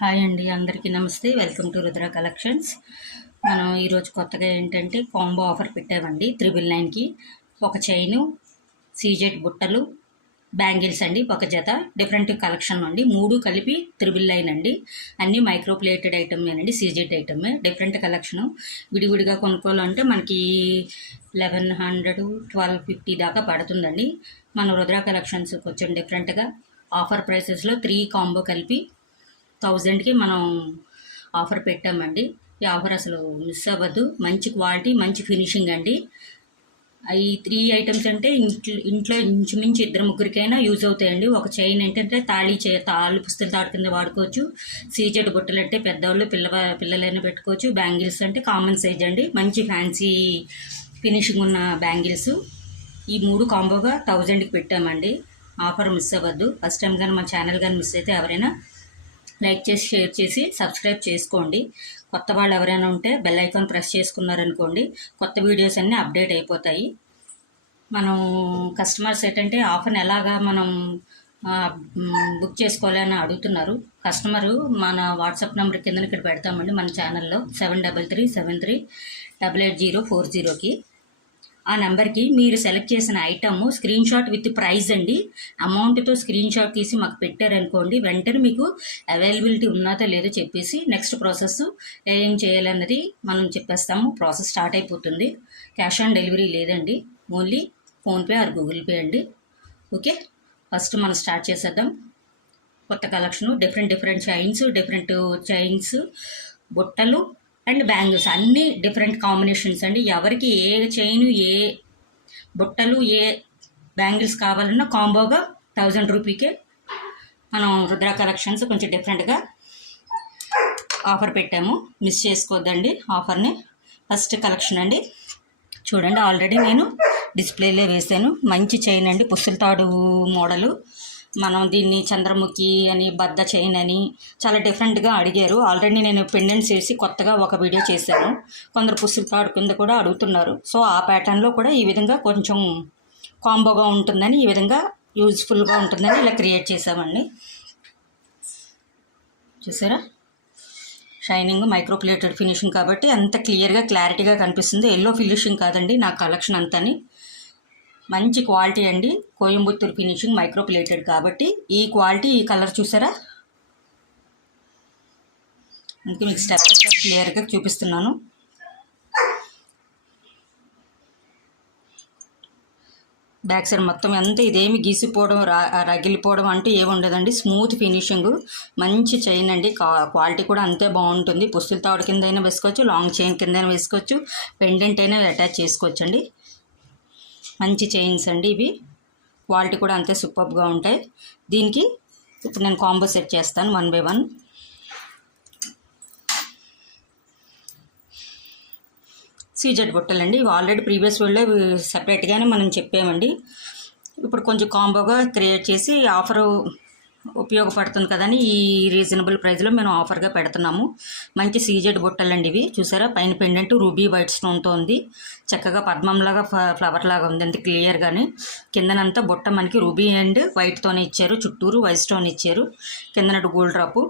Hi అండి, అందరికీ నమస్తే. Welcome to Rudra collections. మనం ఈరోజు కొత్తగా ఏంటంటే కాంబో ఆఫర్ పెట్టామండి. 999కి ఒక చైను, సీజెడ్ బుట్టలు, బ్యాంగిల్స్ అండి ఒక జత. డిఫరెంట్ కలెక్షన్ అండి, 3 కలిపి 999 అండి. అన్నీ మైక్రో ప్లేటెడ్ ఐటమేనండి, సీజెడ్ ఐటమే. Different collection. విడివిడిగా కొనుక్కోవాలంటే మనకి 1100 1250 దాకా పడుతుందండి. మన రుద్ర కలెక్షన్స్ కొంచెం డిఫరెంట్గా ఆఫర్ ప్రైసెస్లో 3 కాంబో కలిపి 1000కి మనం ఆఫర్ పెట్టామండి. ఈ ఆఫర్ అసలు మిస్ అవ్వద్దు. మంచి క్వాలిటీ, మంచి ఫినిషింగ్ అండి. ఈ 3 ఐటమ్స్ అంటే ఇంట్లో ఇంచుమించు 2-3కైనా యూజ్ అవుతాయండి. ఒక చైన్ ఏంటంటే తాళ్ళు పుస్తల తాడు కింద వాడుకోవచ్చు. సీజెడ్ బుట్టలు అంటే పెద్దవాళ్ళు పిల్లలైనా పెట్టుకోవచ్చు. బ్యాంగిల్స్ అంటే కామన్ సైజ్ అండి, మంచి ఫ్యాన్సీ ఫినిషింగ్ ఉన్న బ్యాంగిల్స్. ఈ 3 కాంబోగా 1000కి పెట్టామండి. ఆఫర్ మిస్ అవ్వద్దు. ఫస్ట్ టైం కానీ మా ఛానల్ కానీ మిస్ అయితే ఎవరైనా లైక్ చేసి, షేర్ చేసి, సబ్స్క్రైబ్ చేసుకోండి. కొత్త వాళ్ళు ఎవరైనా ఉంటే బెల్ ఐకాన్ ప్రెస్ చేసుకున్నారనుకోండి, కొత్త వీడియోస్ అన్నీ అప్డేట్ అయిపోతాయి. మనం కస్టమర్స్ ఏంటంటే ఆఫర్ని ఎలాగా మనం బుక్ చేసుకోవాలి అని అడుగుతున్నారు. కస్టమరు మన వాట్సాప్ నెంబర్ కింద ఇక్కడ పెడతామండి, మన ఛానల్లో 7337388040కి. ఆ నెంబర్కి మీరు సెలెక్ట్ చేసిన item screen shot with price అండి, అమౌంట్తో స్క్రీన్ షాట్ తీసి మాకు పెట్టారనుకోండి, వెంటనే మీకు అవైలబిలిటీ ఉన్నదో లేదో చెప్పేసి నెక్స్ట్ ప్రాసెస్ ఏం చేయాలన్నది మనం చెప్పేస్తాము. ప్రాసెస్ స్టార్ట్ అయిపోతుంది. క్యాష్ ఆన్ డెలివరీ లేదండి, only PhonePe or Google pay అండి. ఓకే, ఫస్ట్ మనం స్టార్ట్ చేసేద్దాం. కొత్త కలెక్షను, డిఫరెంట్ చైన్స్, బుట్టలు అండ్ బ్యాంగిల్స్ అన్నీ డిఫరెంట్ కాంబినేషన్స్ అండి. ఎవరికి ఏ చైను, ఏ బుట్టలు, ఏ బ్యాంగిల్స్ కావాలన్నా కాంబోగా 1000 రూపీకే మనం రుద్ర కలెక్షన్స్ కొంచెం డిఫరెంట్గా ఆఫర్ పెట్టాము. మిస్ చేసుకోవద్దండి ఆఫర్ని. ఫస్ట్ కలెక్షన్ అండి, చూడండి. ఆల్రెడీ నేను డిస్ప్లేలో వేసాను. మంచి చైన్ అండి, పుస్తల తాడు మోడలు. మనం దీన్ని చంద్రముఖి అని, బద్ద చైన్ అని చాలా డిఫరెంట్గా అడిగారు. ఆల్రెడీ నేను పెండెంట్స్ వేసి కొత్తగా ఒక వీడియో చేశాను. కొందరు పుస్తల తాడు కింద కూడా అడుగుతున్నారు. సో ఆ ప్యాటర్న్లో కూడా ఈ విధంగా కొంచెం కాంబోగా ఉంటుందని, ఈ విధంగా యూజ్ఫుల్గా ఉంటుందని ఇలా క్రియేట్ చేసామండి. చూసారా, షైనింగ్ మైక్రో ప్లేటెడ్ ఫినిషింగ్ కాబట్టి అంత క్లారిటీగా కనిపిస్తుంది. ఎల్లో ఫినిషింగ్ కాదండి నా కలెక్షన్ అంతని. మంచి క్వాలిటీ అండి, కోయంబత్తూర్ ఫినిషింగ్, మైక్రో ప్లేటెడ్ కాబట్టి ఈ క్వాలిటీ, ఈ కలర్ చూసారా. అందుకే మీకు స్టెప్ క్లియర్గా చూపిస్తున్నాను. బ్యాక్ సైడ్ మొత్తం అంతా ఇదేమి గీసిపోవడం, రగిలిపోవడం అంటూ ఏమి ఉండదండి. స్మూత్ ఫినిషింగ్, మంచి చైన్ అండి. క్వాలిటీ కూడా అంతే బాగుంటుంది. పుస్తల తాడు కింద అయినా వేసుకోవచ్చు, లాంగ్ చైన్ కింద అయినా వేసుకోవచ్చు, పెండెంట్ అయినా అటాచ్ చేసుకోవచ్చు అండి. మంచి చైన్స్ అండి ఇవి. క్వాలిటీ కూడా అంతే సూపర్గా ఉంటాయి. దీనికి ఇప్పుడు నేను కాంబో సెట్ చేస్తాను 1 by 1. సీజెడ్ బుట్టలండి ఇవి. ఆల్రెడీ ప్రీవియస్ వీడియోలో సెపరేట్గానే మనం చెప్పామండి. ఇప్పుడు కొంచెం కాంబోగా క్రియేట్ చేసి ఆఫరు ఉపయోగపడుతుంది కదని ఈ రీజనబుల్ ప్రైస్లో మేము ఆఫర్గా పెడుతున్నాము. మంచి సీజెడ్ బుట్టలండి ఇవి. చూసారా, పైన పెండెంట్ రూబీ వైట్ స్టోన్తో ఉంది. చక్కగా పద్మంలాగా, ఫ్లవర్ లాగా ఉంది అంత క్లియర్గానే. కిందనంతా బుట్ట మనకి రూబీ అండ్ వైట్తోనే ఇచ్చారు, చుట్టూరు వైట్ స్టోన్ ఇచ్చారు, కిందనట్టు గోల్డ్ డ్రాపు.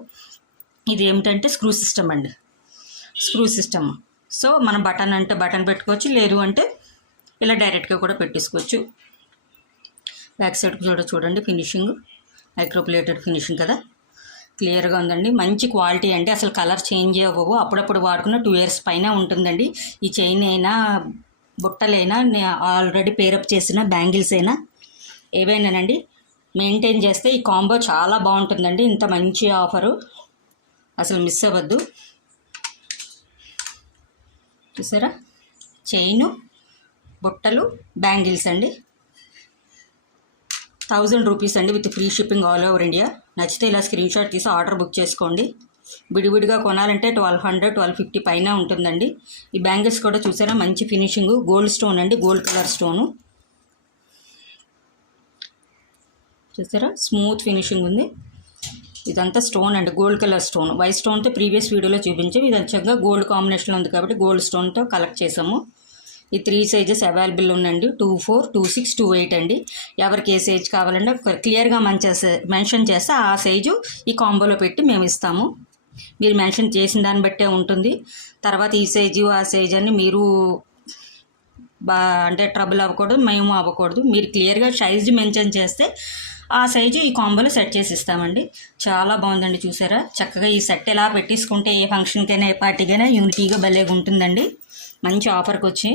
ఇది ఏమిటంటే స్క్రూ సిస్టమ్ అండి, స్క్రూ సిస్టమ్. సో మనం బటన్ అంటే బటన్ పెట్టుకోవచ్చు, లేదు అంటే ఇలా డైరెక్ట్గా కూడా పెట్టేసుకోవచ్చు. బ్యాక్ సైడ్ చూడండి, ఫినిషింగ్ మైక్రో ప్లేటెడ్ ఫినిషింగ్ కదా, క్లియర్గా ఉందండి. మంచి క్వాలిటీ అండి, అసలు కలర్ చేంజ్ అవ్వవు. అప్పుడప్పుడు వాడుకున్న 2 years పైన ఉంటుందండి. ఈ చైన్ అయినా, బుట్టలైనా, ఆల్రెడీ పేరప్ చేసిన బ్యాంగిల్స్ అయినా ఏవైనానండి, మెయింటైన్ చేస్తే ఈ కాంబో చాలా బాగుంటుందండి. ఇంత మంచి ఆఫరు అసలు మిస్ అవ్వద్దు. చూసారా, చైను, బుట్టలు, బ్యాంగిల్స్ అండి. 1000 రూపీస్ అండి, with free shipping all over India. నచ్చితే ఇలా స్క్రీన్ షాట్ తీసి ఆర్డర్ బుక్ చేసుకోండి. విడివిడిగా కొనాలంటే 1200 1250 పైన ఉంటుందండి. ఈ బ్యాంగిల్స్ కూడా చూసారా, మంచి ఫినిషింగ్, గోల్డ్ స్టోన్ అండి, గోల్డ్ కలర్ స్టోను. చూసారా, స్మూత్ ఫినిషింగ్ ఉంది. ఇదంతా స్టోన్ అండి, గోల్డ్ కలర్ స్టోన్. వైట్ స్టోన్తో ప్రీవియస్ వీడియోలో చూపించాము. ఇది చక్కగా గోల్డ్ కాంబినేషన్లో ఉంది కాబట్టి గోల్డ్ స్టోన్తో కలెక్ట్ చేసాము. ఈ 3 సైజెస్ అవైలబుల్ ఉందండి, 24, 26, 28 అండి. ఎవరికి ఏ సైజ్ కావాలంటే క్లియర్గా మెన్షన్ చేస్తే ఆ సైజు ఈ కాంబోలో పెట్టి మేము ఇస్తాము. మీరు మెన్షన్ చేసిన దాన్ని బట్టే ఉంటుంది. తర్వాత ఈ సైజు ఆ సైజు అని మీరు అంటే ట్రబుల్ అవ్వకూడదు, మేము అవ్వకూడదు. మీరు క్లియర్గా సైజు మెన్షన్ చేస్తే ఆ సైజు ఈ కాంబోలో సెట్ చేసి ఇస్తామండి. చాలా బాగుందండి, చూసారా? చక్కగా ఈ సెట్ ఎలా పెట్టేసుకుంటే ఏ ఫంక్షన్కైనా ఏ పార్టీకైనా యూనిటీగా భలేగా ఉంటుందండి. మంచి ఆఫర్కి వచ్చి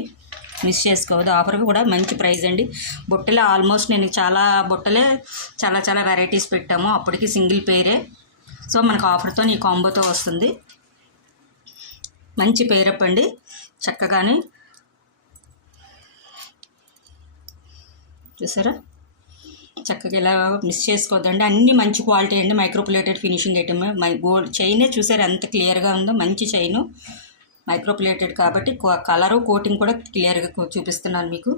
మిస్ చేసుకోవద్దు. ఆఫర్ కూడా మంచి ప్రైస్ అండి. బుట్టలే ఆల్మోస్ట్ నేను చాలా వెరైటీస్ పెట్టాము. అప్పటికి సింగిల్ పేరే. సో మనకు ఆఫర్తో ఈ కాంబోతో వస్తుంది. మంచి పేరప్ అండి. చక్కగానే చూసారా? చక్కగా ఇలా మిస్ చేసుకోవద్దండి. అన్నీ మంచి క్వాలిటీ అండి. Microplated finishing item. గోల్డ్ చైనే చూసారా ఎంత క్లియర్గా ఉందో. మంచి చైను, మైక్రోప్లేటెడ్ కాబట్టి కలరు కోటింగ్ కూడా క్లియర్గా చూపిస్తున్నాను మీకు.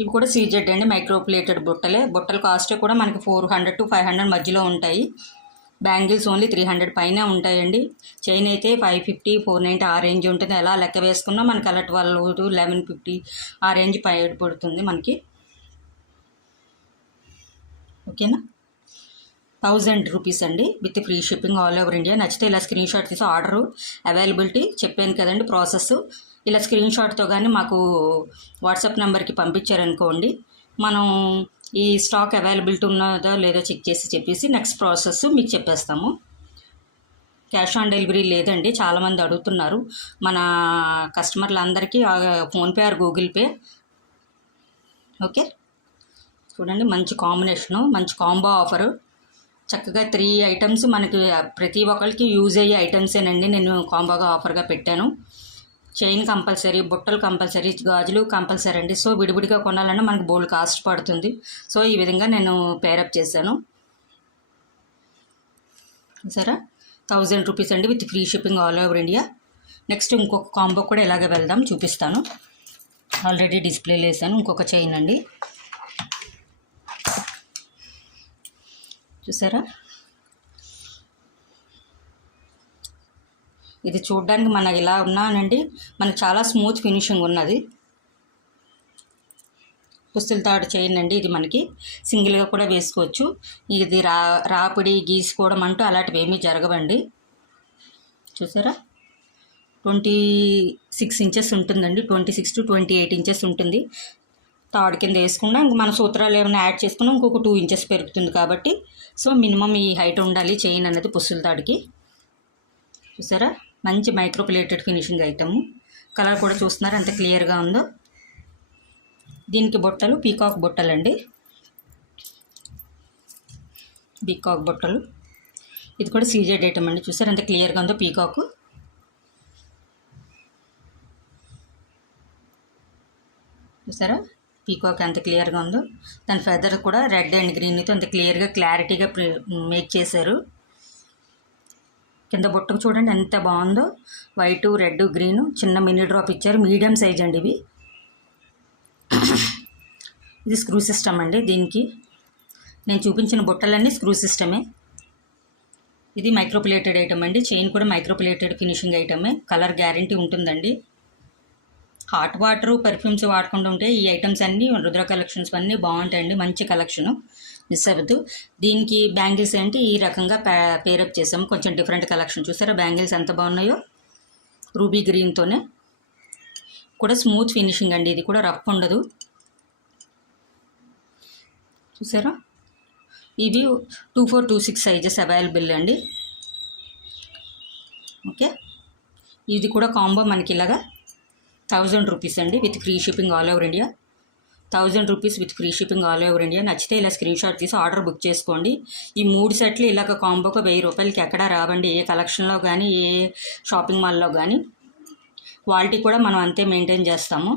ఇవి కూడా సీజెడ్ అండి, మైక్రోప్లేటెడ్ బుట్టల కాస్ట్ కూడా మనకి 400 to 500 మధ్యలో ఉంటాయి. బ్యాంగిల్స్ ఓన్లీ 300 పైన ఉంటాయండి. చైన్ అయితే 550, 490 ఆ రేంజ్ ఉంటుంది. ఎలా లెక్క వేసుకున్నా మనకి అలా 12 to 1150 ఆ రేంజ్ పడుతుంది మనకి. ఓకేనా? 1000 రూపీస్ అండి with free shipping all over India. నచ్చితే ఇలా స్క్రీన్ షాట్ తీసి ఆర్డరు అవైలబిలిటీ చెప్పాను కదండి ప్రాసెస్. ఇలా స్క్రీన్ షాట్తో కానీ మాకు వాట్సాప్ నెంబర్కి పంపించారనుకోండి, మనం ఈ స్టాక్ అవైలబిలిటీ ఉన్నదో లేదో చెక్ చేసి చెప్పేసి నెక్స్ట్ ప్రాసెస్ మీకు చెప్పేస్తాము. క్యాష్ ఆన్ డెలివరీ లేదండి, చాలామంది అడుగుతున్నారు. మన కస్టమర్లందరికీ PhonePe or Google Pay. Okay, చూడండి మంచి కాంబినేషను, మంచి కాంబో ఆఫరు. చక్కగా 3 ఐటమ్స్ మనకి ప్రతి ఒక్కరికి యూజ్ అయ్యే ఐటమ్సేనండి నేను కాంబోగా ఆఫర్గా పెట్టాను. చైన్ కంపల్సరీ, బుట్టలు కంపల్సరీ, గాజులు కంపల్సరీ అండి. సో విడివిడిగా కొనాలన్నా మనకు బోల్డ్ కాస్ట్ పడుతుంది. సో ఈ విధంగా నేను పేరప్ చేశాను. సరే, 1000 రూపీస్ అండి with free shipping all over India. Next ఇంకొక కాంబో కూడా ఇలాగే వెళ్దాం, చూపిస్తాను. ఆల్రెడీ డిస్ప్లేలో వేసాను. ఇంకొక చైన్ అండి, చూసారా? ఇది చూడడానికి మన ఇలా ఉన్నానండి, మనకు చాలా స్మూత్ ఫినిషింగ్ ఉన్నది. పుస్తల తాడు చైన్ అండి. ఇది మనకి సింగిల్గా కూడా వేసుకోవచ్చు. ఇది రాపిడి గీసుకోవడం అంటూ అలాంటివి ఏమీ జరగవండి. చూసారా? 26 ఇంచెస్ ఉంటుందండి. 26 to 28 ఇంచెస్ ఉంటుంది. తాడు కింద వేసుకున్నా ఇంక మన సూత్రాలు ఏమైనా యాడ్ చేసుకున్నా ఇంకొక 2 ఇంచెస్ పెరుగుతుంది కాబట్టి సో మినిమం ఈ హైట్ ఉండాలి చైన్ అనేది పుస్తల తాడుకి. చూసారా? మంచి మైక్రోప్లేటెడ్ ఫినిషింగ్ ఐటమ్. కలర్ కూడా చూస్తున్నారు ఎంత క్లియర్గా ఉందో. దీనికి బుట్టలు పీకాక్ బుట్టలండి, పీకాక్ బుట్టలు. ఇది కూడా సీజెడ్ ఐటమ్ అండి. చూసారు ఎంత క్లియర్గా ఉందో పీకాక్. చూసారా పీకాక్ ఎంత క్లియర్గా ఉందో. దాని ఫెదర్ కూడా రెడ్ అండ్ గ్రీన్తో అంత క్లారిటీగా మేక్ చేశారు. కింద బుట్టకు చూడండి ఎంత బాగుందో. వైటు, రెడ్, గ్రీను, చిన్న మినీ డ్రాప్ ఇచ్చారు. మీడియం సైజ్ అండి ఇవి. ఇది స్క్రూ సిస్టమ్ అండి. దీనికి నేను చూపించిన బుట్టలన్నీ స్క్రూ సిస్టమే. ఇది మైక్రోప్లేటెడ్ ఐటమ్ అండి. చైన్ కూడా మైక్రోప్లేటెడ్ ఫినిషింగ్ ఐటమే. కలర్ గ్యారంటీ ఉంటుందండి. హాట్ వాటర్ పర్ఫ్యూమ్స్ వాడుకుంటూ ఉంటే ఈ ఐటమ్స్ అన్నీ రుద్ర కలెక్షన్స్ అన్నీ బాగుంటాయండి. మంచి కలెక్షను, మిస్ అవ్వద్దు. దీనికి బ్యాంగిల్స్ ఏంటి ఈ రకంగా పేరప్ చేసాము. కొంచెం డిఫరెంట్ కలెక్షన్. చూసారా బ్యాంగిల్స్ ఎంత బాగున్నాయో. రూబీ గ్రీన్తోనే కూడా స్మూత్ ఫినిషింగ్ అండి. ఇది కూడా రఫ్ ఉండదు. చూసారా? ఇవి 24, 26 సైజెస్ అవైలబుల్ అండి. ఓకే, ఇది కూడా కాంబో మనకి ఇలాగా 1000 రూపీస్ అండి with free shipping all over India. 1000 rupees with free shipping all over India. నచ్చితే ఇలా స్క్రీన్ షాట్ తీసి ఆర్డర్ బుక్ చేసుకోండి. ఈ 3 సెట్లు ఇలాగ కాంబోగా 1000 రూపాయలకి ఎక్కడా రావండి. ఏ కలెక్షన్లో కానీ ఏ షాపింగ్ మాల్లో కానీ. క్వాలిటీ కూడా మనం అంతే మెయింటైన్ చేస్తాము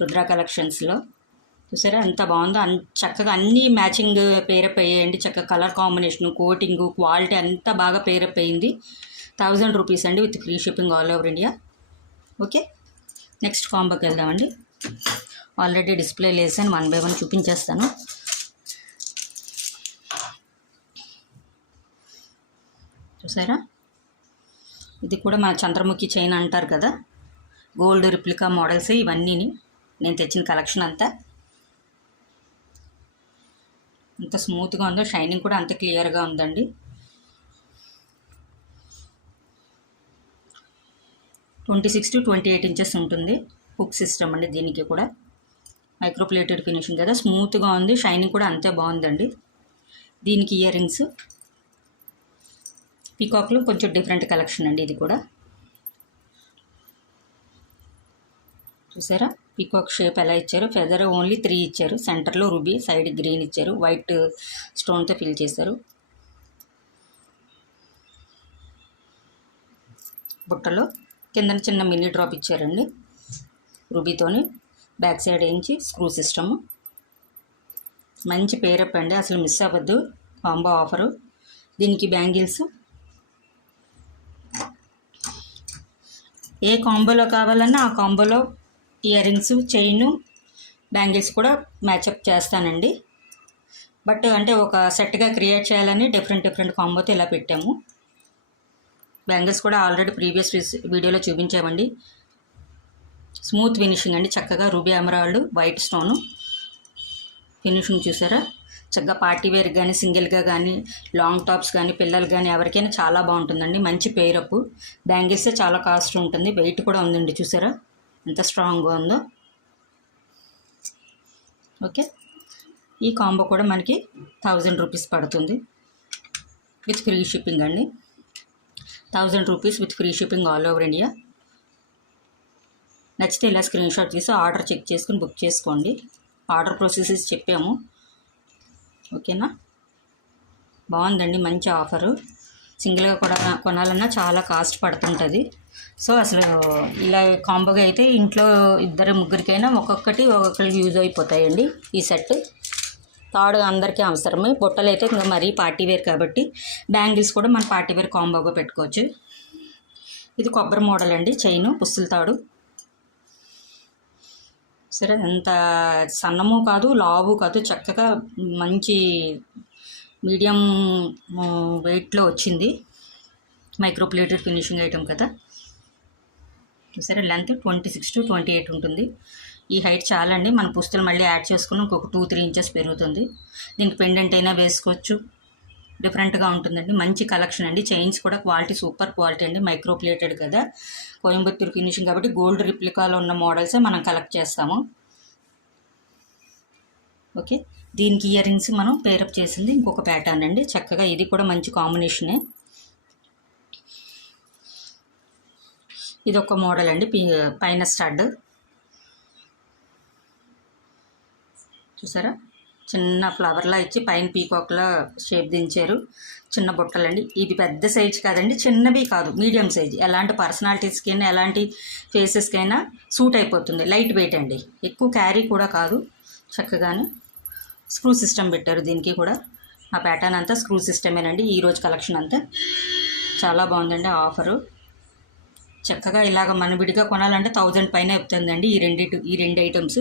రుద్ర కలెక్షన్స్లో. చూసారా ఎంత బాగుందో. చక్కగా అన్నీ మ్యాచింగ్ పేరప్ అయ్యాయండి. చక్కగా కలర్ కాంబినేషను, కోటింగు, క్వాలిటీ అంతా బాగా పేరప్ అయ్యింది. 1000 రూపీస్ అండి with free shipping all over India. Okay, next కాంబోకి వెళ్దామండి. ఆల్రెడీ డిస్ప్లేలో వేసాను, 1 by 1 చూపించేస్తాను. చూసారా? ఇది కూడా మన చంద్రముఖి చైన్ అంటారు కదా, గోల్డ్ రిప్లికా మోడల్స్ ఇవన్నీ నేను తెచ్చిన కలెక్షన్ అంతా. ఎంత స్మూత్గా ఉందో, షైనింగ్ కూడా అంత క్లియర్గా ఉందండి. 26 to 28 ఇంచెస్ ఉంటుంది. హుక్ సిస్టమ్ అండి. దీనికి కూడా మైక్రోప్లేటెడ్ ఫినిషింగ్ కదా, స్మూత్గా ఉంది. షైనింగ్ కూడా అంతే బాగుందండి. దీనికి ఇయర్ రింగ్స్ పీకాక్లు కొంచెం డిఫరెంట్ కలెక్షన్ అండి. ఇది కూడా చూసారా, పీకాక్ షేప్ ఎలా ఇచ్చారు. ఫెదర్ ఓన్లీ 3 ఇచ్చారు. సెంటర్లో రూబీ, సైడ్ గ్రీన్ ఇచ్చారు. వైట్ స్టోన్తో ఫిల్ చేశారు. బుట్టలో కింద చిన్న మినీ డ్రాప్ ఇచ్చారండి రూబీతోని. బ్యాక్ సైడ్ వేయించి స్క్రూ సిస్టము. మంచి పేరప్ అండి, అసలు మిస్ అవ్వద్దు. Combo offer. దీనికి బ్యాంగిల్స్ ఏ కాంబోలో కావాలన్నా ఆ కాంబోలో ఇయర్ రింగ్స్, చైను, బ్యాంగిల్స్ కూడా మ్యాచప్ చేస్తానండి. బట్ అంటే ఒక సెట్గా క్రియేట్ చేయాలని డిఫరెంట్ కాంబోతో ఇలా పెట్టాము. బ్యాంగిల్స్ కూడా ఆల్రెడీ ప్రీవియస్ వీడియోలో చూపించామండి. స్మూత్ ఫినిషింగ్ అండి, చక్కగా ruby emerald, white stone finishing చూసారా. చక్కగా పార్టీ వేర్ కానీ, సింగిల్గా కానీ, లాంగ్ టాప్స్ కానీ, పిల్లలు కానీ ఎవరికైనా చాలా బాగుంటుందండి. మంచి పేరప్. బ్యాంగిల్సే చాలా కాస్ట్ ఉంటుంది. వెయిట్ కూడా ఉందండి, చూసారా ఎంత స్ట్రాంగ్గా ఉందో. ఓకే, ఈ కాంబో కూడా మనకి 1000 రూపీస్ పడుతుంది విత్ ఫ్రీ షిప్పింగ్ అండి. 1000 rupees with free shipping all over India. నచ్చితే ఇలా స్క్రీన్ షాట్ తీసి ఆర్డర్ చెక్ చేసుకుని బుక్ చేసుకోండి. ఆర్డర్ ప్రాసెసెస్ చెప్పాము, ఓకేనా. బాగుందండి, మంచి ఆఫరు. సింగిల్గా కూడా కొనాలన్నా చాలా కాస్ట్ పడుతుంటుంది. సో అసలు ఇలా కాంబోగా అయితే ఇంట్లో ఇద్దరు ముగ్గురికైనా ఒక్కొక్కరికి యూజ్ అయిపోతాయండి ఈ సెట్. తాడు అందరికీ అవసరమే. బుట్టలు అయితే ఇంకా మరీ పార్టీ వేర్ కాబట్టి బ్యాంగిల్స్ కూడా మన పార్టీ వేర్ కాంబోగా పెట్టుకోవచ్చు. ఇది కొబ్బరి మోడల్ అండి, చైను పుస్తుల తాడు. సరే, ఎంత సన్నము కాదు, లావు కాదు, చక్కగా మంచి మీడియం వెయిట్లో వచ్చింది. మైక్రోప్లేటెడ్ ఫినిషింగ్ ఐటమ్ కదా. సరే, లెంత్ 26 to 28 ఉంటుంది. ఈ హైట్ చాలండి. మన పుస్తులు మళ్ళీ యాడ్ చేసుకుని ఇంకొక 2-3 ఇంచెస్ పెరుగుతుంది. దీనికి పెండెంట్ అయినా వేసుకోవచ్చు. డిఫరెంట్గా ఉంటుందండి. మంచి కలెక్షన్ అండి. చైన్స్ కూడా క్వాలిటీ సూపర్ క్వాలిటీ అండి. మైక్రోప్లేటెడ్ కదా, కోయంబత్తూర్ ఫినిషింగ్ కాబట్టి గోల్డ్ రిప్లికాలో ఉన్న మోడల్సే మనం కలెక్ట్ చేస్తాము. ఓకే, దీనికి ఇయర్ రింగ్స్ మనం పేరప్ చేసింది ఇంకొక ప్యాటర్న్ అండి. చక్కగా ఇది కూడా మంచి కాంబినేషనే. ఇది ఒక మోడల్ అండి, పైన స్టడ్ చూసారా, చిన్న ఫ్లవర్లా ఇచ్చి పైన పీకాక్లా షేప్ దించారు. చిన్న బుట్టలండి. ఇది పెద్ద సైజ్ కాదండి, చిన్నవి కాదు, మీడియం సైజ్. ఎలాంటి పర్సనాలిటీస్కైనా ఎలాంటి ఫేసెస్కైనా సూట్ అయిపోతుంది. లైట్ వెయిట్ అండి, ఎక్కువ క్యారీ కూడా కాదు. చక్కగానే స్క్రూ సిస్టమ్ పెట్టారు దీనికి కూడా. ఆ ప్యాటర్న్ అంతా స్క్రూ సిస్టమేనండి. ఈరోజు కలెక్షన్ అంతా చాలా బాగుందండి ఆఫరు. చక్కగా ఇలాగ మన విడిగా కొనాలంటే 1000 పైన చెప్తుందండి ఈ రెండు ఐటమ్స్.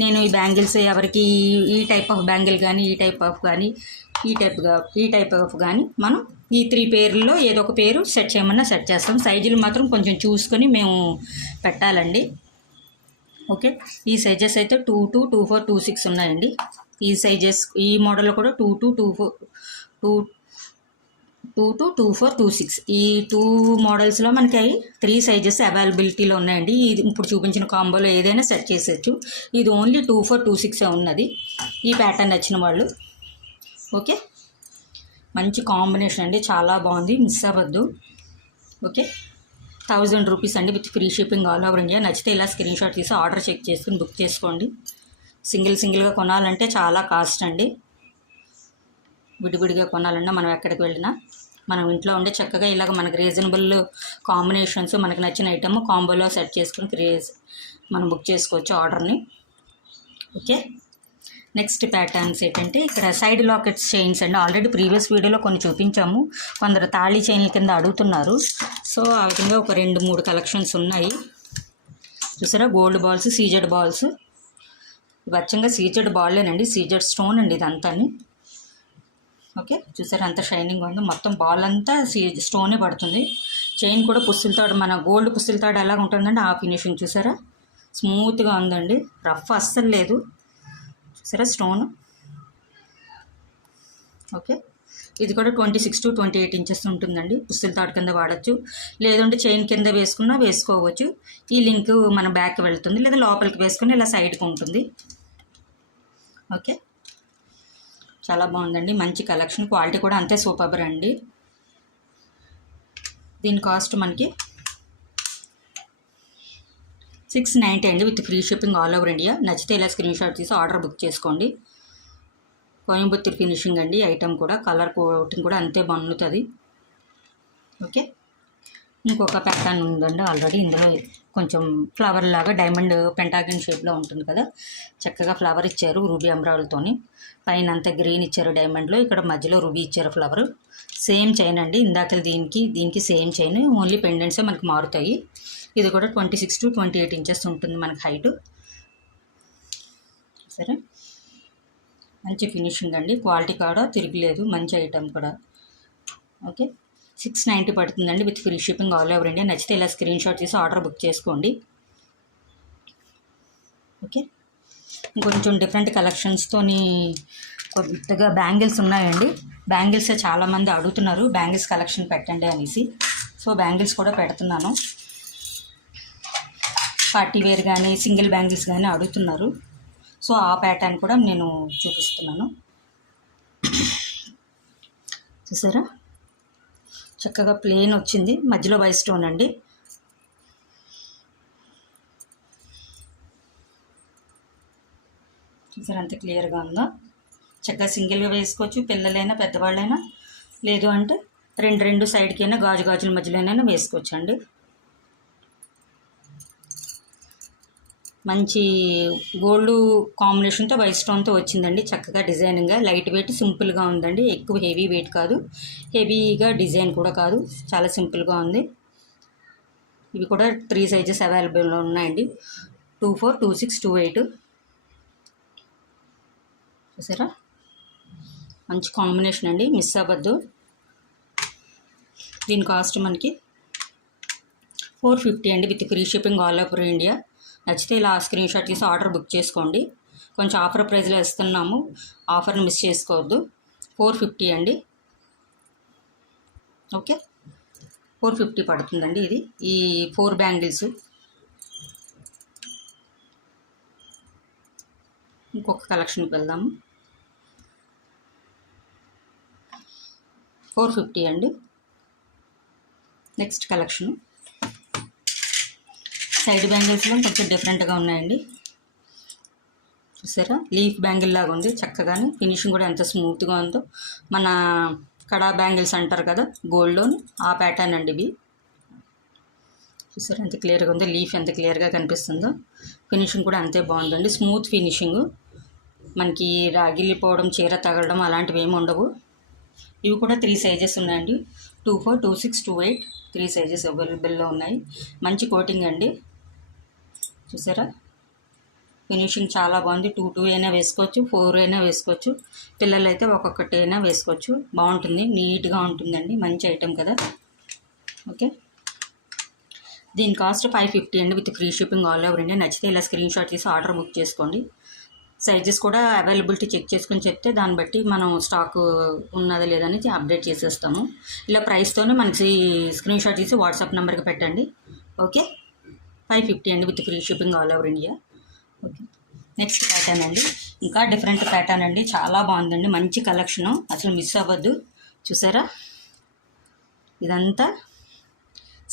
నేను ఈ బ్యాంగిల్స్ ఎవరికి ఈ టైప్ ఆఫ్ బ్యాంగిల్ కానీ, ఈ టైప్ ఆఫ్ కానీ మనం ఈ 3 పేర్లలో ఏదో ఒక పేరు సెట్ చేయమన్నా సెట్ చేస్తాం. సైజులు మాత్రం కొంచెం చూసుకొని మేము పెట్టాలండి. ఓకే, ఈ సైజెస్ అయితే 22, 24, 26 ఉన్నాయండి. ఈ సైజెస్ ఈ మోడల్లో కూడా 22, 24, 26 ఈ 2 మోడల్స్లో మనకి 3 సైజెస్ అవైలబిలిటీలో ఉన్నాయండి. ఇది ఇప్పుడు చూపించిన కాంబోలో ఏదైనా సెట్ చేసేయచ్చు. ఇది ఓన్లీ 24, 26 ఉన్నది. ఈ ప్యాటర్న్ నచ్చిన వాళ్ళు. ఓకే, మంచి కాంబినేషన్ అండి, చాలా బాగుంది, మిస్ అవ్వద్దు. ఓకే, 1000 రూపీస్ అండి with free shipping all over India. నచ్చితే ఇలా స్క్రీన్ షాట్ తీసి ఆర్డర్ చెక్ చేసుకుని బుక్ చేసుకోండి. సింగిల్గా కొనాలంటే చాలా కాస్ట్ అండి. విడివిడిగా కొనాలన్నా మనం ఎక్కడికి వెళ్ళినా మనం ఇంట్లో ఉండే చక్కగా ఇలాగ మనకు రీజనబుల్ కాంబినేషన్స్, మనకు నచ్చిన ఐటమ్ కాంబోలో సెట్ చేసుకుని మనం బుక్ చేసుకోవచ్చు ఆర్డర్ని. ఓకే, నెక్స్ట్ ప్యాటర్న్స్ ఏంటంటే ఇక్కడ సైడ్ లాకెట్స్ చైన్స్ అండి. ఆల్రెడీ ప్రీవియస్ వీడియోలో కొన్ని చూపించాము. కొందరు తాళీ చైన్ల కింద అడుగుతున్నారు. సో ఆ విధంగా ఒక 2-3 కలెక్షన్స్ ఉన్నాయి. చూసారా, గోల్డ్ బాల్స్, సీజెడ్ బాల్స్. వచ్చంగా సీజెడ్ బాల్లేనండి, సీజెడ్ స్టోన్ అండి ఇదంతా. ఓకే, చూసారా అంత షైనింగ్ ఉంది. మొత్తం బాల్ అంతా స్టోనే పడుతుంది. చైన్ కూడా పుస్తులతాడు, మన గోల్డ్ పుస్తులతాడు ఎలా ఉంటుందండి ఆ ఫినిషింగ్ చూసారా, స్మూత్గా ఉందండి. రఫ్ అస్సలు లేదు. చూసారా స్టోన్. ఓకే, ఇది కూడా 26 to 28 ఇంచెస్ ఉంటుందండి. పుస్తల తాడు కింద వాడచ్చు, లేదంటే చైన్ కింద వేసుకున్నా వేసుకోవచ్చు. ఈ లింక్ మన బ్యాక్ వెళ్తుంది, లేదా లోపలికి వేసుకుని ఇలా సైడ్కి ఉంటుంది. ఓకే, చాలా బాగుందండి. మంచి కలెక్షన్, క్వాలిటీ కూడా అంతే సూపర్ అండి. దీని కాస్ట్ మనకి 690 అండి, with free shipping all over India. నచ్చితే ఇలా స్క్రీన్ షాట్ తీసి ఆర్డర్ బుక్ చేసుకోండి. కోయంబత్తూర్ ఫినిషింగ్ అండి. ఐటమ్ కూడా కలర్ కోటింగ్ కూడా అంతే బాగుంటుంది. ఓకే, ఇంకొక ప్యాటర్న్ ఉందండి ఆల్రెడీ. ఇందులో కొంచెం ఫ్లవర్ లాగా డైమండ్ పెంటాగిన్ షేప్లో ఉంటుంది కదా, చక్కగా ఫ్లవర్ ఇచ్చారు రూబీ అమ్రాలతోని. పైన అంతా గ్రీన్ ఇచ్చారు డైమండ్లో, ఇక్కడ మధ్యలో రూబీ ఇచ్చారు ఫ్లవర్. సేమ్ చైన్ అండి, ఇందాక దీనికి సేమ్ చైన్, ఓన్లీ పెండెంట్సే మనకి మారుతాయి. ఇది కూడా 26 to 28 ఇంచెస్ ఉంటుంది మనకి హైటు. సరే, మంచి ఫినిషింగ్ అండి, క్వాలిటీ కూడా తిరగలేదు, మంచి ఐటమ్ కూడా. ఓకే, 690 పడుతుందండి, with free shipping all over India. నచ్చితే ఇలా స్క్రీన్ షాట్ తీసి ఆర్డర్ బుక్ చేసుకోండి. ఓకే, ఇంకొంచెం డిఫరెంట్ కలెక్షన్స్తోని కొత్తగా బ్యాంగిల్స్ ఉన్నాయండి. బ్యాంగిల్స్ చాలామంది అడుగుతున్నారు, బ్యాంగిల్స్ కలెక్షన్ పెట్టండి అనేసి. సో బ్యాంగిల్స్ కూడా పెడుతున్నాను. పార్టీ వేర్ కానీ సింగిల్ బ్యాంగిల్స్ కానీ అడుగుతున్నారు. సో ఆ ప్యాటర్న్ కూడా నేను చూపిస్తున్నాను. చూసారా, చక్కగా ప్లెయిన్ వచ్చింది, మధ్యలో వైట్ స్టోన్ అండి. చూసారా అంత క్లియర్గా ఉందో. చక్కగా సింగిల్గా వేసుకోవచ్చు, పిల్లలైనా పెద్దవాళ్ళైనా, లేదు అంటే రెండు సైడ్కి అయినా గాజుల మధ్యలోనైనా వేసుకోవచ్చు అండి. మంచి గోల్డ్ కాంబినేషన్తో వైట్ స్టోన్తో వచ్చిందండి. చక్కగా డిజైనింగ్గా లైట్ వెయిట్ సింపుల్గా ఉందండి, ఎక్కువ హెవీ వెయిట్ కాదు, హెవీగా డిజైన్ కూడా కాదు, చాలా సింపుల్గా ఉంది. ఇవి కూడా 3 సైజెస్ అవైలబుల్లో ఉన్నాయండి, 24, 26, 28. చూసారా, మంచి కాంబినేషన్ అండి, మిస్ అవ్వద్దు. దీని కాస్ట్ మనకి 450 అండి, with free shipping all over India. నచ్చితే ఇలా స్క్రీన్ షాట్ తీసి ఆర్డర్ బుక్ చేసుకోండి. కొంచెం ఆఫర్ ప్రైస్లో ఇస్తున్నాము, ఆఫర్ని మిస్ చేసుకోవద్దు. 450 అండి. ఓకే, 450 పడుతుందండి ఇది. ఈ 4 బ్యాంగిల్స్. ఇంకొక కలెక్షన్కి వెళ్దాము. 450 అండి. నెక్స్ట్ కలెక్షన్ సైడ్ బ్యాంగిల్స్లో కొంచెం డిఫరెంట్గా ఉన్నాయండి. చూసారా, లీఫ్ బ్యాంగిల్ లాగా ఉంది, చక్కగానే ఫినిషింగ్ కూడా ఎంత స్మూత్గా ఉందో. మన కడా బ్యాంగిల్స్ అంటారు కదా గోల్డ్లోని, ఆ ప్యాటర్న్ అండి ఇవి. చూసారా ఎంత క్లియర్గా ఉందో, లీఫ్ ఎంత క్లియర్గా కనిపిస్తుందో. ఫినిషింగ్ కూడా అంతే బాగుందండి, స్మూత్ ఫినిషింగ్. మనకి రాగిలిపోవడం, చీర తగలడం అలాంటివి ఏమి ఉండవు. ఇవి కూడా 3 సైజెస్ ఉన్నాయండి, 24, 26, 28, 3 సైజెస్ అవైలబుల్లో ఉన్నాయి. మంచి కోటింగ్ అండి. చూసారా, ఫినిషింగ్ చాలా బాగుంది. 2 అయినా వేసుకోవచ్చు, 4 అయినా వేసుకోవచ్చు, పిల్లలు అయితే ఒక్కొక్కటి అయినా వేసుకోవచ్చు. బాగుంటుంది, నీట్గా ఉంటుందండి, మంచి ఐటెం కదా. ఓకే, దీని కాస్ట్ 550 అండి, with free shipping all over India. నచ్చితే ఇలా స్క్రీన్ షాట్ తీసి ఆర్డర్ బుక్ చేసుకోండి. సైజెస్ కూడా అవైలబిలిటీ చెక్ చేసుకుని చెప్తే దాన్ని బట్టి మనం స్టాక్ ఉన్నదా లేదని అప్డేట్ చేసేస్తాము. ఇలా ప్రైస్తోనే మనకి స్క్రీన్ షాట్ తీసి వాట్సాప్ నెంబర్కి పెట్టండి. ఓకే, 550 అండి, with free shipping all over India. Okay, next pattern అండి, ఇంకా డిఫరెంట్ ప్యాటర్న్ అండి, చాలా బాగుందండి, మంచి కలెక్షను, అసలు మిస్ అవ్వద్దు. చూసారా, ఇదంతా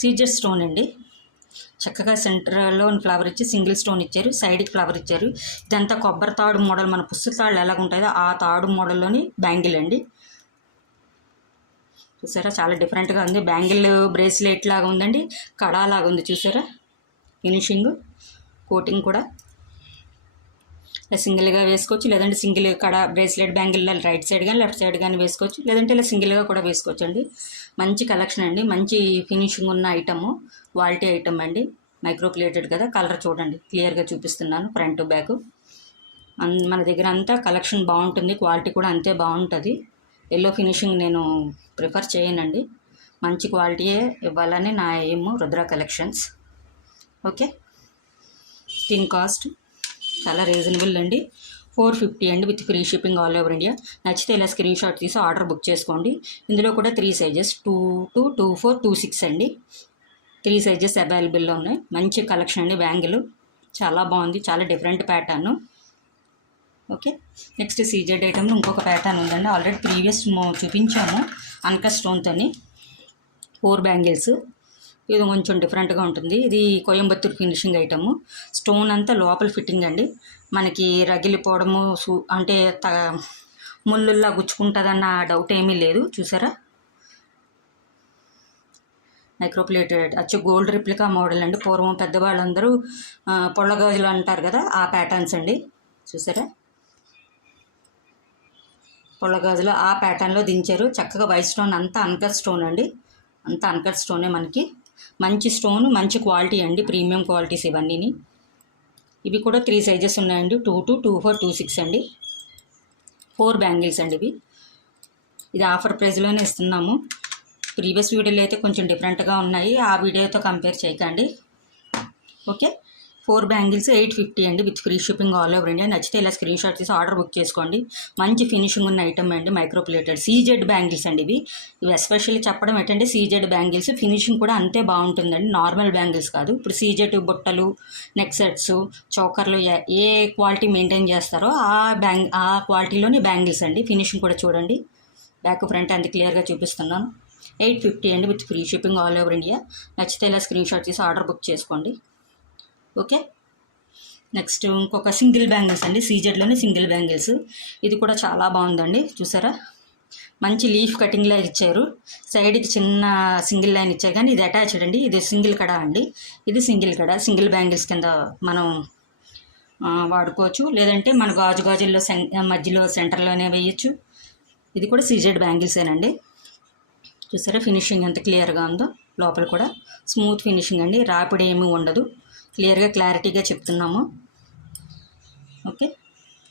సీజర్ స్టోన్ అండి. చక్కగా సెంటర్లో ఫ్లవర్ ఇచ్చి సింగిల్ స్టోన్ ఇచ్చారు, సైడ్కి ఫ్లవర్ ఇచ్చారు. ఇదంతా కొబ్బరి తాడు మోడల్, మన పుస్తక తాళ్ళు ఎలాగ ఉంటుందో ఆ తాడు మోడల్లోని బ్యాంగిల్ అండి. చూసారా, చాలా డిఫరెంట్గా ఉంది. బ్యాంగిల్ బ్రేస్లెట్ లాగా ఉందండి, కడా లాగా ఉంది. చూసారా ఫినిషింగ్, కోటింగ్ కూడా సింగిల్గా వేసుకోవచ్చు, లేదంటే సింగిల్ కడ బ్రేస్లెట్ బ్యాంగిల్ రైట్ సైడ్ కానీ లెఫ్ట్ సైడ్ కానీ వేసుకోవచ్చు, లేదంటే ఇలా సింగిల్గా కూడా వేసుకోవచ్చు అండి. మంచి కలెక్షన్ అండి, మంచి ఫినిషింగ్ ఉన్న ఐటము, క్వాలిటీ ఐటమ్ అండి. మైక్రో ప్లేటెడ్ కదా, కలర్ చూడండి క్లియర్గా చూపిస్తున్నాను, ఫ్రంట్ బ్యాక్. మన దగ్గర అంతా కలెక్షన్ బాగుంటుంది, క్వాలిటీ కూడా అంతే బాగుంటుంది. ఎల్లో ఫినిషింగ్ నేను ప్రిఫర్ చేయనండి, మంచి క్వాలిటీయే ఇవ్వాలని నా ఎయిమ్, రుద్ర కలెక్షన్స్. ఓకే, దీని కాస్ట్ చాలా రీజనబుల్ అండి, 450 అండి with free shipping all over India. నచ్చితే ఇలా స్క్రీన్ షాట్ తీసి ఆర్డర్ బుక్ చేసుకోండి. ఇందులో కూడా 3 సైజెస్ 2 2, 2, 4, 2, 6 అండి. 3 సైజెస్ అవైలబుల్లో ఉన్నాయి. మంచి కలెక్షన్ అండి. బ్యాంగిల్ చాలా బాగుంది, చాలా different pattern. Okay, next CZ ఐటెంలో ఇంకొక ప్యాటర్న్ ఉందండి. ఆల్రెడీ ప్రీవియస్ చూపించాము అన్కట్ స్టోన్తోని 4 బ్యాంగిల్స్. ఇది కొంచెం డిఫరెంట్గా ఉంటుంది. ఇది కోయంబత్తూర్ ఫినిషింగ్ ఐటము. స్టోన్ అంతా లోపల ఫిట్టింగ్ అండి. మనకి రగిలిపోవడము అంటే ముళ్ళుల్లా గుచ్చుకుంటుందన్న డౌట్ ఏమీ లేదు. చూసారా, మైక్రోప్లేటెడ్ అచ్చు గోల్డ్ రిప్లికా మోడల్ అండి. పూర్వం పెద్దవాళ్ళందరూ పొళ్ళగాజులు అంటారు కదా, ఆ ప్యాటర్న్స్ అండి. చూసారా, పొళ్ళగాజులు ఆ ప్యాటర్న్లో దించారు. చక్కగా వైట్ స్టోన్ అంతా అన్కట్ స్టోన్ అండి. అంతా అన్కట్ స్టోనే మనకి. మంచి స్టోన్, మంచి క్వాలిటీ అండి, ప్రీమియం క్వాలిటీస్ ఇవన్నీని. ఇవి కూడా 3 సైజెస్ ఉన్నాయండి. 2 2, 2, 4, 2, 6 అండి. 4 బ్యాంగిల్స్ అండి ఇవి. ఇది ఆఫర్ ప్రైస్లోనే ఇస్తున్నాము. ప్రీవియస్ వీడియోలు అయితే కొంచెం డిఫరెంట్గా ఉన్నాయి, ఆ వీడియోతో కంపేర్ చేయకండి. ఓకే, 4 బ్యాంగిల్స్ 850 అండి with free shipping all over India. నచ్చితే ఇలా స్క్రీన్ షాట్ తీసి ఆర్డర్ బుక్ చేసుకోండి. మంచి ఫినిషింగ్ ఉన్న ఐటమ్ అండి, మైక్రోప్లేటెడ్ సీజెడ్ బ్యాంగిల్స్ అండి ఇవి. ఎస్పెషల్లీ చెప్పడం ఏంటంటే సీజెడ్ బ్యాంగిల్స్ ఫినిషింగ్ కూడా అంతే బాగుంటుందండి, నార్మల్ బ్యాంగిల్స్ కాదు. ఇప్పుడు సీజెడ్ బుట్టలు, నెక్ సెట్స్, చోకర్లు ఏ క్వాలిటీ మెయింటైన్ చేస్తారో ఆ క్వాలిటీలోని బ్యాంగిల్స్ అండి. ఫినిషింగ్ కూడా చూడండి, బ్యాక్ ఫ్రంట్ అంత క్లియర్గా చూపిస్తున్నాను. 850 అండి with free shipping all over India. నచ్చితే ఇలా స్క్రీన్ షాట్ తీసి ఆర్డర్ బుక్ చేసుకోండి. ఓకే, నెక్స్ట్ ఇంకొక సింగిల్ బ్యాంగిల్స్ అండి. సీజెడ్లోనే సింగిల్ బ్యాంగిల్స్. ఇది కూడా చాలా బాగుందండి. చూసారా, మంచి లీఫ్ కటింగ్లో ఇచ్చారు. సైడ్కి చిన్న సింగిల్ లైన్ ఇచ్చారు, కానీ ఇది అటాచ్డ్ అండి. ఇది సింగిల్ కడ అండి. ఇది సింగిల్ కడ, సింగిల్ బ్యాంగిల్స్ కింద మనం వాడుకోవచ్చు. లేదంటే మన గాజుల్లో మధ్యలో సెంటర్లోనే వేయచ్చు. ఇది కూడా సీజెడ్ బ్యాంగిల్సేనండి. చూసారా, ఫినిషింగ్ ఎంత క్లియర్గా ఉందో. లోపల కూడా స్మూత్ ఫినిషింగ్ అండి, రాపిడి ఏమీ ఉండదు. క్లియర్గా క్లారిటీగా చెప్తున్నాము. ఓకే,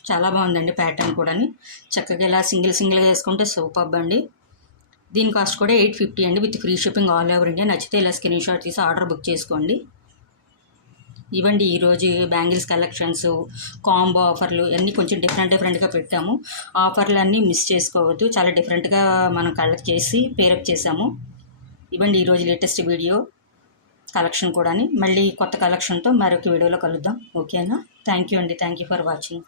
చాలా బాగుందండి ప్యాటర్న్ కూడా. చక్కగా ఇలా సింగిల్గా వేసుకుంటే సూపర్బ్ అండి. దీని కాస్ట్ కూడా 850 అండి with free shipping all over India. నచ్చితే ఇలా స్క్రీన్ షాట్ తీసి ఆర్డర్ బుక్ చేసుకోండి. ఇవ్వండి ఈరోజు బ్యాంగిల్స్ కలెక్షన్స్, కాంబో ఆఫర్లు అన్నీ కొంచెం డిఫరెంట్గా పెట్టాము. ఆఫర్లు అన్నీ మిస్ చేసుకోవద్దు, చాలా డిఫరెంట్గా మనం కలెక్ట్ చేసి పేరప్ చేసాము. ఇవ్వండి ఈరోజు లేటెస్ట్ వీడియో కలెక్షన్ కూడా. మళ్ళీ కొత్త కలెక్షన్తో మరొక వీడియోలో కలుద్దాం. ఓకేనా? థ్యాంక్ యూ అండి, థ్యాంక్ యూ ఫర్ వాచింగ్.